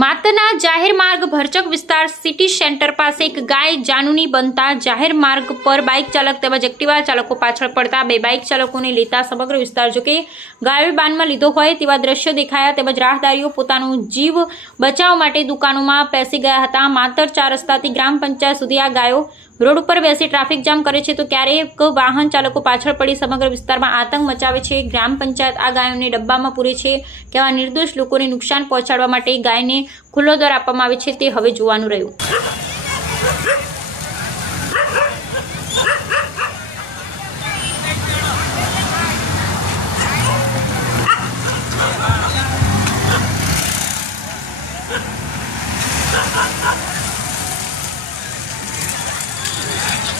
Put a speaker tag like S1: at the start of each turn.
S1: જાહેર માર્ગ ભરચક વિસ્તાર સિટી સેન્ટર પાસે એક ગાય જાનુની બનતા જાહેર માર્ગ પર બાઇક ચાલક તેમજ એક્ટિવા ચાલકો પાછળ પડતા બે બાઇક ચાલકોને લેતા સમગ્ર વિસ્તાર જોકે ગાયો બાનમાં લીધો હોય તેવા દ્રશ્યો દેખાયા તેમજ રાહદારીઓ પોતાનો જીવ બચાવ માટે દુકાનોમાં પેસી ગયા હતા. માત્ર ચાર રસ્તાથી ગ્રામ પંચાયત સુધી આ ગાયો રોડ ઉપર બેસી ટ્રાફિક જામ કરે છે તો ક્યારેક વાહન ચાલકો પાછળ પડી સમગ્ર વિસ્તારમાં આતંક મચાવે છે ગ્રામ પંચાયત આ ગાયોને ડબ્બામાં પૂરે છે તેવા નિર્દોષ લોકોને નુકસાન પહોંચાડવા માટે ગાયને ખુલ્લો દર આપવામાં આવે છે તે હવે જોવાનું રહ્યું
S2: Ha ha ha!